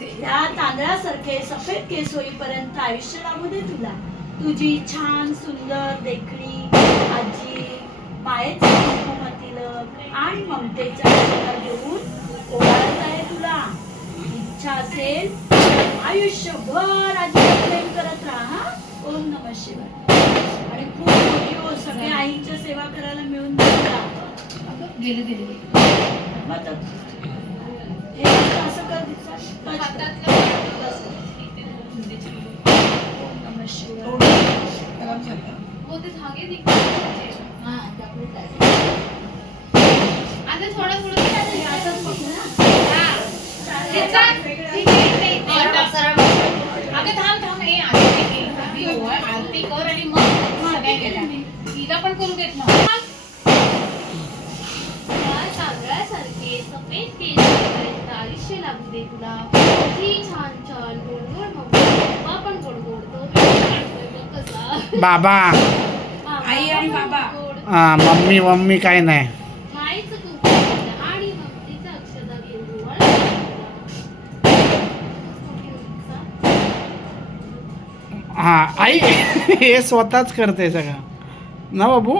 या तांदळासारखे सफेद केस होईपर्यंत आयुष्य लाभू दे तुला. तुझी छान सुंदर देखणी आजी मायेचे कुंकुमातील आणि ममतेच्या आशीर्वाद घेऊन ओवाळत आहे तुला. इच्छा असेल आयुष्यभर आजीला प्रेम करत राहा. ओम नमः शिवाय. आणि खूप मोठी हो, सगळ्या आईंच्या सेवा करायला मिळून गेले गेले असं कर आरती कर आणि मग सगळ्या गेल्या तिला पण करू देत ना. तांदळासारखे सफेद केस आयुष्य लागू दे तुला. ती छान छान गोड गोड मम्मा पण गोड गोड कसा बाबा आई आणि बाबा. हा मम्मी मम्मी काय नाही. माईचं कुंकुम आणि ममतेचा अक्षता घेऊन हा आई हे स्वतःच करते सगळं ना बाबू.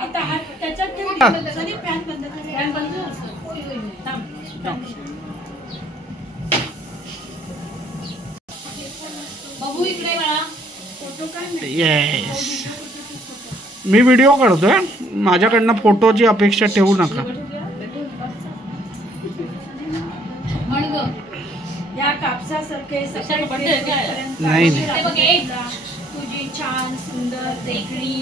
आता हा त्याच्यात फॅन बंद बघू इकडे मला फोटो काय. येस मी व्हिडिओ काढतोय. माझ्याकडनं फोटोची अपेक्षा ठेवू नका. म्हण ग या कापसासारखे नाही तुझी छान सुंदर देखणी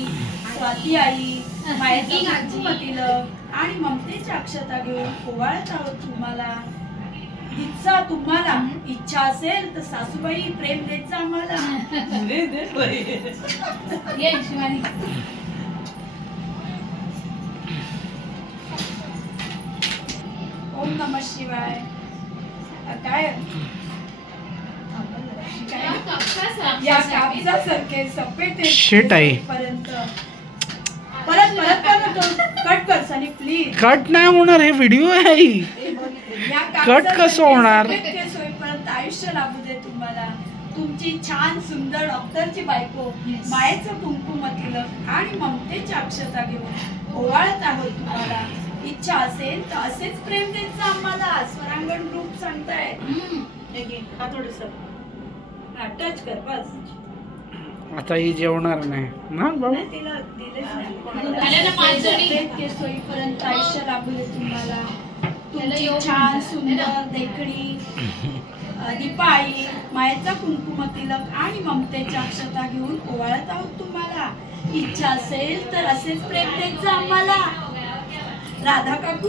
स्वाती आई मायेचा कुंकुमातील आणि ममतेच्या अक्षता घेऊन ओवाळत आहोत तुम्हाला. तुम्हाला इच्छा असेल तर सासूबाई प्रेम देत जा आम्हाला. ये शिवानी. ओम नमः शिवाय. काय या कापसासारखे सफेद शेट आहे. पर्यंत परत कट कर सनी प्लीज. कट नाही होणार, हे व्हिडिओ आहे. कट कसं होणार. पर्यंत आयुष्य लाभू दे तुम्हाला. तुमची छान सुंदर डॉक्टरची बायको मायेचं कुंकुम तिलक आणि ममतेच्या अक्षता घेऊन ओवाळत आहोत तुम्हाला. इच्छा असेल तर असेच प्रेम देत जा आम्हाला. स्वरांगण ग्रुप सांगताय. हा थोडस टच कर बस. आता ही जेवणार नाही ना बाबू. तिला केस होईपर्यंत आयुष्य लाभू दे तुम्हाला. तुमची छान सुंदर देखणी दीपाई मायेचा कुंकुम तिलक आणि ममतेच्या अक्षता घेऊन ओवाळत आहोत तुम्हाला. इच्छा असेल तर असेच प्रेम देत जा आम्हाला. राधा काकू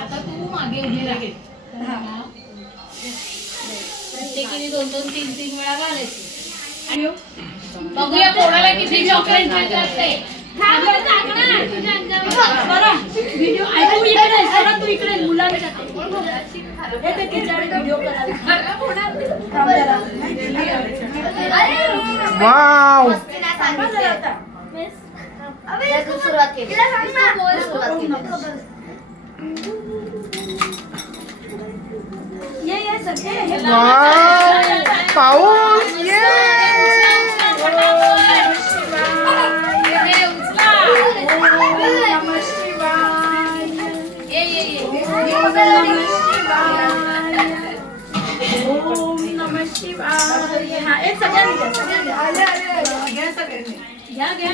आता तू मागे उभी राहा. प्रत्येकीने 2-2-3-3 वेळा घालायची. बघूया कोणाला किती चॉकलेट मिळते. व्हिडिओ ऐकू इकडे सर. तू इकडे मुलांच्या व्हिडिओ वाव सुरुवात केली. ये सगळे पाऊस.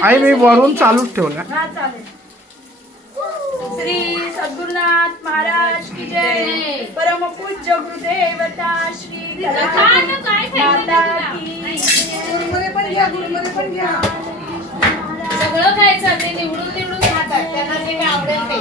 आई मी वरून चालूच ठेवला. श्री सद्गुरुनाथ महाराज की जय. परम पूज्य गुरुदेवता श्री माता की. सगळं खायचं ते निवडून खातात. त्यांना जे काय आवडेल ते.